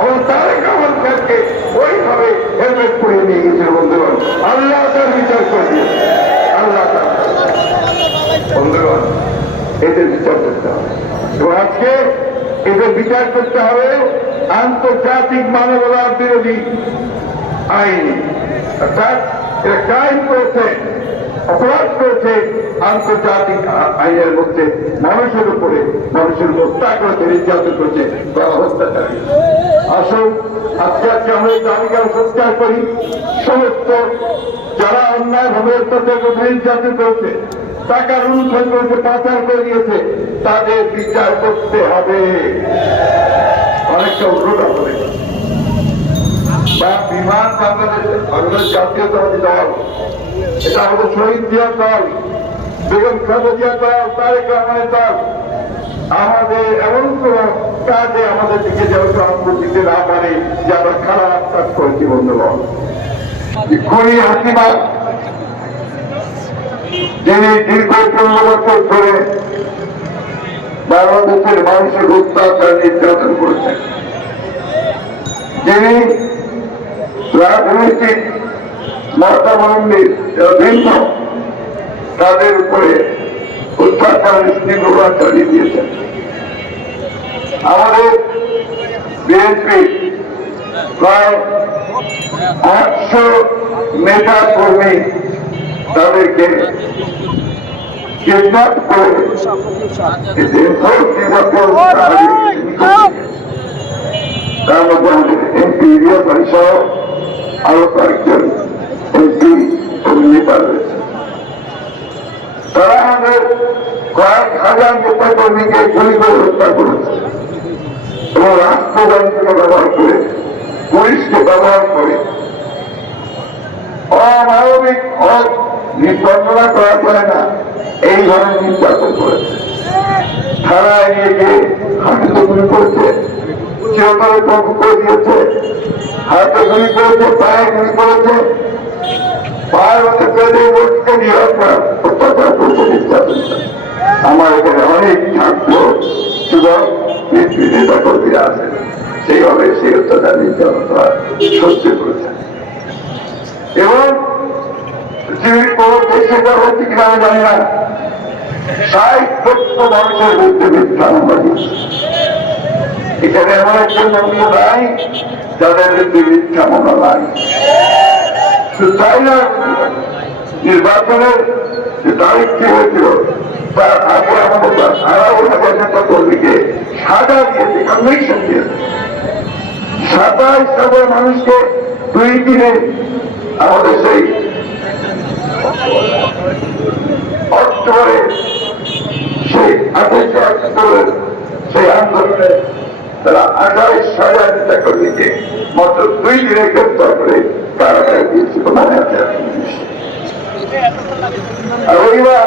এবং তারেক রহমান খানকে ওইভাবে হেলমেট পরিয়ে নিয়ে গেছিল বন্ধুগণ। আল্লাহ তার বিচার করে দিয়েছে। আল্লাহ তার বন্ধুগণ, এদের বিচার করতে হবে। এবং আজকে এদের বিচার করতে হবে আন্তর্জাতিক মানবতার বিরোধী আইন। অর্থাৎ এরা ক্রাইম করেছে। অপরাধ করেছে আন্তর্জাতিক আইনের মধ্যে মানুষের উপরে, মানুষের হত্যা করেছে নির্যাতন করেছে বা হত্যাচারী আসুন, আজকে আজকে আমরা এই তালিকা সৎকার করি। সমস্ত যারা অন্যায় ভাবে অত্যাচার করেছে নির্যাতন করেছে, টাকা লুণ্ঠন করেছে, পাচার করে দিয়েছে, তাদের বিচার করতে হবে। অনেকটা উন্নত হবে বা বিমান বাংলাদেশ বাংলাদেশ জাতীয়তাবাদী দল এটা আমাদের শহীদ জিয়ার দল বেগম খালেদা জিয়ার দল তারেক রহমানের দল আমাদের এমন কোন কাজে আমাদের দিকে যেন সহানুভূতি দিতে না পারে যে আমরা খারাপ কাজ করেছি, বন্ধুগণ। খুনি হাসিমা যিনি দীর্ঘ পনেরো বছর ধরে বাংলাদেশের মানুষের অত্যাচার নির্যাতন করেছেন, যিনি রাজনৈতিক যারা ভিন্ন, তাদের উপরে অত্যাচার তীব্রতা চালিয়ে দিয়েছেন। আমাদের বিএনপি প্রায় আটশো নেতা কর্মী তাদেরকে তার মধ্যে আমাদের এমপি আলী আরও কয়েকজন। কয়েক হাজার নেতা কর্মীকে গুলি করে হত্যা করেছে এবং রাষ্ট্রযন্ত্রকে ব্যবহার করে পুলিশকে ব্যবহার করে অমানবিক বর্ণনা করা যায় না, এই ধরনের নির্যাতন করেছে থানায় নিয়ে গিয়ে হাতে গুলি করেছে, চিরতরে পঙ্গু করে দিয়েছে হাতে গুলি করেছে, পায়ে গুলি করেছে পায়ের মধ্যে বসতে নিয়ে আপনার অত্যাচার করতে নির্যাতন। আমার এখানে অনেক ছাত্র, যুবক নেতা কর্মীরা আছেন সেইভাবে সেই অত্যাচার নির্যাতন তারা সহ্য করেছেন এবং পৃথিবীর কোন দেশে হচ্ছে কিনা আমি জানি না। নির্বাচনের যে তারিখটি হয়েছিল? তার আগে আমাদের আড়াই হাজার নেতা কর্মীকে সাজা দিয়েছে কনভেকশন দিয়েছে হাজার মানুষকে দুই দিনে আমাদের সেই অক্টোবরে সেই অক্টোবরের সেই আন্দোলনে তারা ওইবার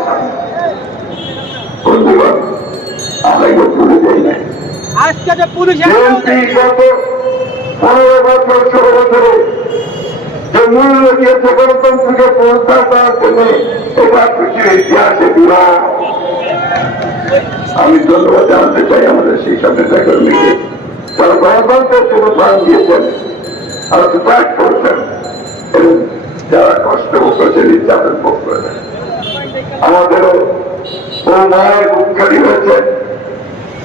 আমরা এগুলো ভুলে যাই নাই আজকে যে পুলিশ গত পনেরো বছর ষোলো বছরে যে মূল্য দিয়েছে গণতন্ত্রকে প্রস্তাব দেওয়ার জন্য এটা পৃথিবীর ইতিহাসে বিরাট আমি ধন্যবাদ জানাতে চাই আমাদের সেই সব নেতা কর্মীকে তারা গণতন্ত্রের জন্য প্রাণ দিয়েছেন আর ত্যাগ করেছেন এবং যারা কষ্ট ভোগ করেছে নির্যাতন ভোগ করেছেন। আমাদেরও বহু মায়ের দুঃখারি হয়েছে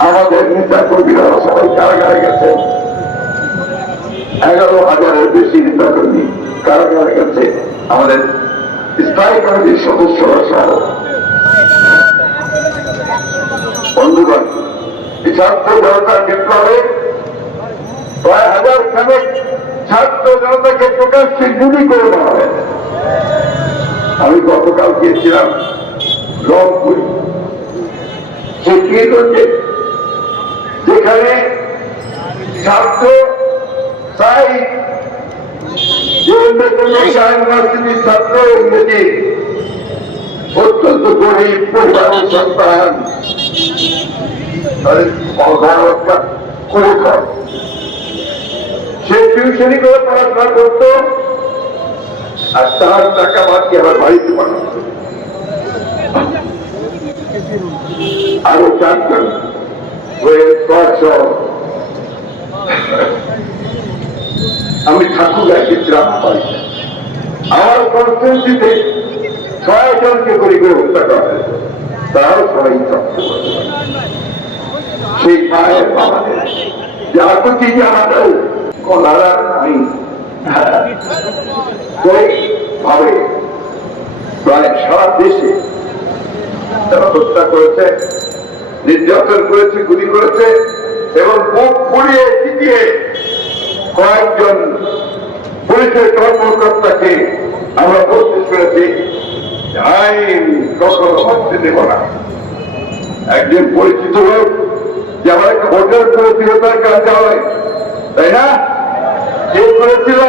আমাদের নেতা কর্মীরা সবাই কারাগারে গেছে। এগারো হাজারের বেশি নেতা কর্মী কারাগারে গেছে। আমাদের স্থায়ী কমিটির সদস্যরা সহ বন্ধুগণ এই ছাত্র জনতার বিপ্লবে হাজার ছাত্র জনতাকে প্রকাশ্যে গুলি করে দেওয়া হয়েছে আমি গতকাল গিয়েছিলাম রংপুর। সে কেন্দ্রকে যেখানে ছাত্র ইউনিভার্সিটির ছাত্র, ইংরেজি অত্যন্ত গরিব, পরিবারের সন্তান। করে করে পড়াশোনা করতো, আর তার টাকা বাকি আবার বাড়িতে পাঠাতো। আরও আমি ঠাকুর একটি গেছিলাম বাড়িতে আমার কনস্টেন্সিতে ছয় জনকে গুলি করে হত্যা করা হয়েছে তারাও সবাই ছাত্র সেই মায়ের বাবাদের যে আকুতি যে কলারা নাই। ভাবে। প্রায় সারা দেশে তারা হত্যা করেছে, নির্যাতন করেছে, গুলি করেছে এবং বুক পুড়িয়ে টিকিয়ে কয়েকজন পুলিশের কর্মকর্তাকে আমরা বলতে শুনেছি আইন কখনো হচ্ছে দেব না। একজন পরিচিত লোক যে আমাদেরকে ভোটের করেছিল তার কাজ হয় তাই না? কে করেছিল?